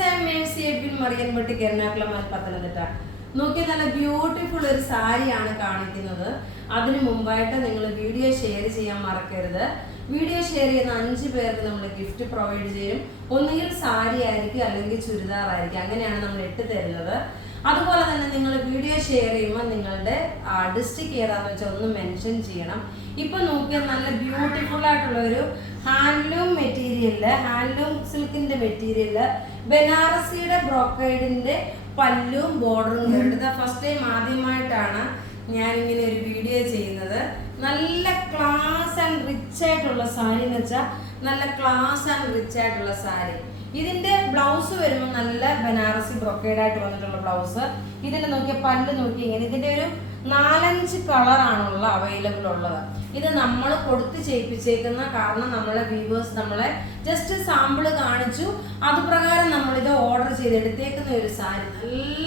Friends, I am Mercy Edwin Mariyanpatti, Ernakulam, Pathanamthitta. നോക്കി, നല്ല beautiful ഒരു സാരിയാണ് കാണിക്കുന്നത്. അതിന് മുമ്പായിട്ട് നിങ്ങൾ വീഡിയോ ഷെയർ ചെയ്യാൻ മറക്കരുത്. വീഡിയോ ഷെയർ ചെയ്യുന്ന 5 പേർക്ക് നമ്മൾ ഗിഫ്റ്റ് പ്രൊവൈഡ് ചെയ്യും. ഒന്നുകിൽ സാരി ആയിരിക്കും, അല്ലെങ്കിൽ ചുരിദാർ ആയിരിക്കും. അങ്ങനെയാണ് നമ്മൾ ഇട്ട് തരുന്നത്. അതുപോലെ തന്നെ നിങ്ങൾ വീഡിയോ ഷെയർ ചെയ്യുമ്പോൾ നിങ്ങളുടെ ഡിസ്ട്രിക്ട് ഏതാന്ന് വെച്ചാൽ ഒന്ന് മെൻഷൻ ചെയ്യണം. ഇപ്പൊ നോക്കിയാൽ നല്ല ബ്യൂട്ടിഫുൾ ആയിട്ടുള്ള ഒരു ഹാൻഡ്ലൂം മെറ്റീരിയലില്, ഹാൻഡ്ലൂം സിൽക്കിന്റെ മെറ്റീരിയലില് ബനാറസിയുടെ ബ്രോക്കേഡിന്റെ പല്ലും ബോർഡറും കണ്ടത്. ഫസ്റ്റ് ടൈം ആദ്യമായിട്ടാണ് ഞാനിങ്ങനെ ഒരു വീഡിയോ ചെയ്യുന്നത്. നല്ല ക്ലാസ് ആൻഡ് റിച്ച് ആയിട്ടുള്ള സാരി എന്ന് വെച്ചാൽ നല്ല ക്ലാസ് ആൻഡ് റിച്ച് ആയിട്ടുള്ള സാരി. ഇതിന്റെ ബ്ലൗസ് വരുമ്പോൾ നല്ല ബനാറസി ബ്രൊക്കേഡായിട്ട് വന്നിട്ടുള്ള ബ്ലൗസ്. ഇതിന്റെ നോക്കിയ പല്ല് നോക്കി ഇങ്ങനെ. ഇതിന്റെ ഒരു 4-5 കളറാണുള്ള അവൈലബിൾ ഉള്ളത്. ഇത് നമ്മൾ കൊടുത്ത് ചെയ്യിപ്പിച്ചേക്കുന്ന, കാരണം നമ്മളെ വ്യൂവേഴ്സ് നമ്മളെ ജസ്റ്റ് സാമ്പിള് കാണിച്ചു, അതുപ്രകാരം നമ്മളിത് ഓർഡർ ചെയ്തെടുത്തേക്കുന്ന ഒരു സാരി. നല്ല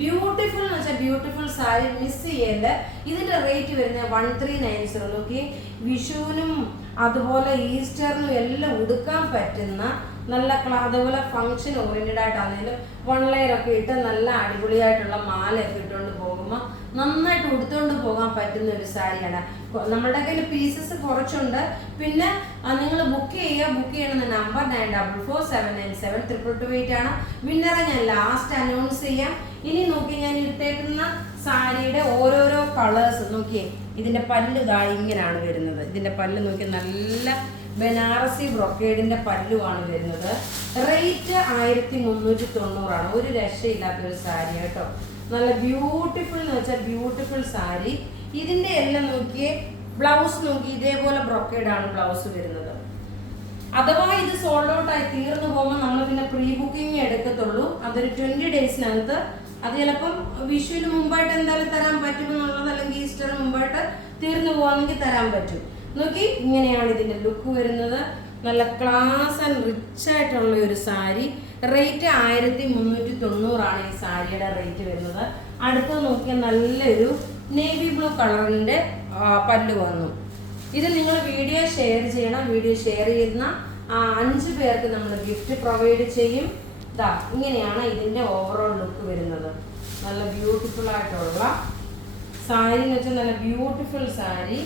ബ്യൂട്ടിഫുൾ എന്ന് വെച്ചാൽ ബ്യൂട്ടിഫുൾ സാരി, മിസ് ചെയ്യല്ല. ഇതിന്റെ റേറ്റ് വരുന്നത് 1390. നോക്കി, വിഷുവിനും അതുപോലെ ഈസ്റ്ററിനും എല്ലാം ഉടുക്കാൻ പറ്റുന്ന നല്ല അതുപോലെ ഫങ്ഷൻ ഓറിയന്റഡ് ആയിട്ടാണെങ്കിലും 1 ലെയർ ഒക്കെ ഇട്ട് നല്ല അടിപൊളിയായിട്ടുള്ള മാലയൊക്കെ ഇട്ടുകൊണ്ട് പോകുമ്പോൾ നന്നായിട്ട് ഉടുത്തുകൊണ്ട് പോകാൻ പറ്റുന്ന ഒരു സാരിയാണ്. നമ്മുടെ കയ്യിൽ പീസസ് കുറച്ചുണ്ട്. പിന്നെ നിങ്ങൾ ബുക്ക് ചെയ്യണമെന്ന നമ്പർ 9447972228 ആണ്. വിന്നറെ ഞാൻ ലാസ്റ്റ് അനൗൺസ് ചെയ്യാം. ഇനി നോക്കി, ഞാൻ ഇട്ടേക്കുന്ന സാരിയുടെ ഓരോരോ കളേഴ്സ് നോക്കിയേ. ഇതിന്റെ പല്ല് ഇങ്ങനെയാണ് വരുന്നത്. ഇതിന്റെ പല്ല് നോക്കി, നല്ല ബനാറസി ബ്രൊക്കേഡിന്റെ പല്ലുമാണ് വരുന്നത്. റേറ്റ് 1390 ഒരു രക്ഷയില്ലാത്തൊരു സാരി കേട്ടോ. നല്ല ബ്യൂട്ടിഫുൾ എന്ന് വെച്ചാൽ ബ്യൂട്ടിഫുൾ സാരി. ഇതിന്റെ എല്ലാം നോക്കിയേ, ബ്ലൗസ് നോക്കി, ഇതേപോലെ ബ്രൊക്കേഡാണ് ബ്ലൗസ് വരുന്നത്. അഥവാ ഇത് സോൾഡ് ഔട്ട് ആയി തീർന്നു പോകുമ്പോൾ നമ്മൾ പിന്നെ പ്രീ ബുക്കിംഗ് എടുക്കത്തുള്ളൂ. അതൊരു 20 ഡേയ്സിനകത്ത്. അത് ചിലപ്പം വിഷുവിന് മുമ്പായിട്ട് എന്തായാലും തരാൻ പറ്റുമെന്നുള്ളത്, അല്ലെങ്കിൽ ഈസ്റ്ററിന് മുമ്പായിട്ട് തീർന്നു പോകാമെങ്കിൽ തരാൻ പറ്റും. നോക്കി, ഇങ്ങനെയാണ് ഇതിന്റെ ലുക്ക് വരുന്നത്. നല്ല ക്ലാസ് ആൻഡ് റിച്ച് ആയിട്ടുള്ള ഒരു സാരി. റേറ്റ് 1390 ഈ സാരിയുടെ റേറ്റ് വരുന്നത്. അടുത്ത് നോക്കിയാൽ നല്ലൊരു നേവി ബ്ലൂ കളറിന്റെ പല്ല് വന്നു. ഇത് നിങ്ങൾ വീഡിയോ ഷെയർ ചെയ്യണം. വീഡിയോ ഷെയർ ചെയ്യുന്ന 5 പേർക്ക് നമ്മൾ ഗിഫ്റ്റ് പ്രൊവൈഡ് ചെയ്യും. ഇങ്ങനെയാണ് ഇതിന്റെ ഓവറോൾ ലുക്ക് വരുന്നത്. നല്ല ബ്യൂട്ടിഫുൾ ആയിട്ടുള്ള സാരി എന്ന് വെച്ചാൽ നല്ല ബ്യൂട്ടിഫുൾ സാരി.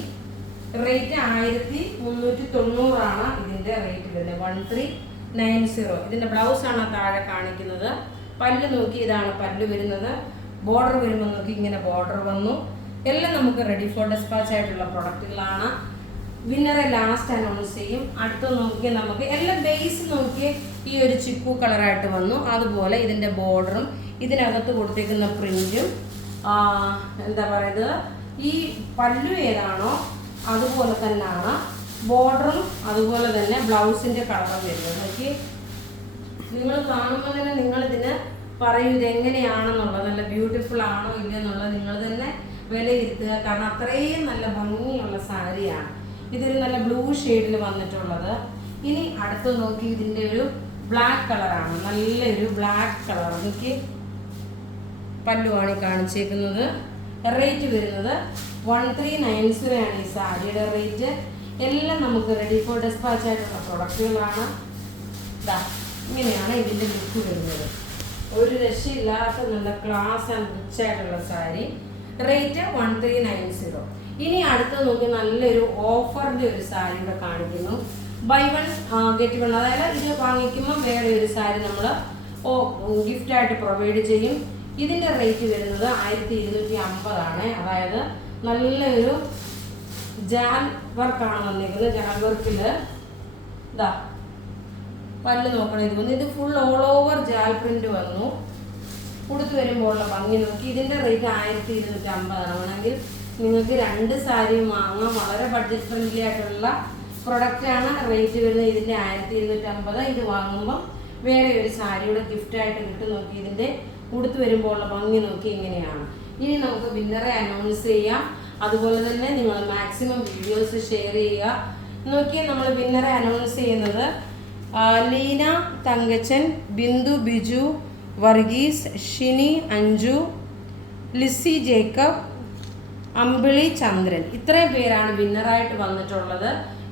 റേറ്റ് 1390 ഇതിന്റെ റേറ്റ് വരുന്നത്. 1390. ഇതിന്റെ ബ്ലൗസ് ആണ് താഴെ കാണിക്കുന്നത്. പല്ല് നോക്കി, ഇതാണ് പല്ല് വരുന്നത്. ബോർഡർ വരുമ്പോൾ നോക്കി, ഇങ്ങനെ ബോർഡർ വന്നു. എല്ലാം നമുക്ക് റെഡി ഫോർ ഡെസ്പാച്ച് ആയിട്ടുള്ള പ്രൊഡക്റ്റുകളാണ്. വിന്നറെ ലാസ്റ്റ് അനൗൺസ് ചെയ്യും. അടുത്ത് നോക്കിയാൽ നമുക്ക് എല്ലാം ബേസ് നോക്കി ഈ ഒരു ചിക്കു കളറായിട്ട് വന്നു. അതുപോലെ ഇതിന്റെ ബോർഡറും ഇതിനകത്ത് കൊടുത്തേക്കുന്ന പ്രിന്റും എന്താ പറയുന്നത്, ഈ പല്ലു ഏതാണോ അതുപോലെ തന്നെയാണ് ബോർഡറും, അതുപോലെ തന്നെ ബ്ലൗസിന്റെ കളറും വരുന്നത്. നോക്കി, നിങ്ങൾ കാണുമ്പോൾ തന്നെ നിങ്ങളിതിന് പറയൂ ഇതെങ്ങനെയാണെന്നുള്ളത്, നല്ല ബ്യൂട്ടിഫുൾ ആണോ ഇല്ലെന്നുള്ളത് നിങ്ങൾ തന്നെ വിലയിരുത്തുക. കാരണം അത്രയും നല്ല ഭംഗിയുള്ള സാരിയാണ്. ഇതൊരു നല്ല ബ്ലൂ ഷെയ്ഡിൽ വന്നിട്ടുള്ളത്. ഇനി അടുത്ത് നോക്കി, ഇതിന്റെ ഒരു ബ്ലാക്ക് കളറാണ്. നല്ലൊരു ബ്ലാക്ക് കളർ. എനിക്ക് പല്ലുവാണ് കാണിച്ചേക്കുന്നത്. റേറ്റ് വരുന്നത് 1390 ഈ സാരിയുടെ റേറ്റ്. എല്ലാം നമുക്ക് റെഡി ഫോർ ഡെസ്പാച്ച് ആയിട്ടുള്ള പ്രൊഡക്റ്റുകളാണ്. ഇങ്ങനെയാണ് ഇതിന്റെ ലുക്ക് വരുന്നത്. ഒരു രക്ഷയില്ലാത്ത നല്ല ക്ലാസ് ആൻഡ് റിച്ച് ആയിട്ടുള്ള സാരി. റേറ്റ് 1390. ഇനി അടുത്ത് നോക്കി, നല്ലൊരു ഓഫറിന്റെ ഒരു സാരി ഇവിടെ കാണിക്കുന്നു. Buy 1 get 1. അതായത് ഇത് വാങ്ങിക്കുമ്പോൾ വേറെ ഒരു സാരി നമ്മൾ ഗിഫ്റ്റ് ആയിട്ട് പ്രൊവൈഡ് ചെയ്യും. ഇതിന്റെ റേറ്റ് വരുന്നത് 1250. അതായത് നല്ലൊരു ജാൽ വർക്കാണ് വന്നിരിക്കുന്നത്. ജാൽ വർക്കില് പല്ല് നോക്കണം. ഇത് വന്നു, ഇത് ഫുൾ ഓൾ ഓവർ ജാൽ പ്രിന്റ് വന്നു. കൊടുത്തു വരുമ്പോഴുള്ള ഭംഗി നോക്കി. ഇതിന്റെ റേറ്റ് 1250 ആണെങ്കിൽ നിങ്ങൾക്ക് 2 സാരിയും വാങ്ങാം. വളരെ ബഡ്ജറ്റ് ഫ്രണ്ട്ലി ആയിട്ടുള്ള പ്രൊഡക്റ്റ് ആണ്. റേറ്റ് വരുന്നത് ഇതിന്റെ 1250. ഇത് വാങ്ങുമ്പോൾ വേറെ ഒരു സാരിയുടെ ഗിഫ്റ്റ് ആയിട്ട് കിട്ടും. നോക്കി, ഇതിന്റെ കൊടുത്തു വരുമ്പോഴുള്ള ഭംഗി നോക്കി ഇങ്ങനെയാണ്. ഇനി നമുക്ക് വിന്നറെ അനൗൺസ് ചെയ്യാം. അതുപോലെ തന്നെ നിങ്ങൾ മാക്സിമം വീഡിയോസ് ഷെയർ ചെയ്യുക. നോക്കി, നമ്മൾ വിന്നറെ അനൗൺസ് ചെയ്യുന്നത് ലീന തങ്കച്ചൻ, ബിന്ദു ബിജു, വർഗീസ്, ഷിനി, അഞ്ജു, ലിസി ജേക്കബ്, അമ്പിളി ചന്ദ്രൻ. ഇത്രയും പേരാണ് വിന്നറായിട്ട് വന്നിട്ടുള്ളത്.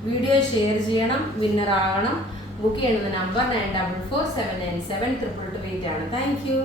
വീഡിയോ ഷെയർ ചെയ്യണം, വിന്നറാകണം. ബുക്ക് ചെയ്യുന്ന നമ്പർ 9447972228 ആണ്. Thank you.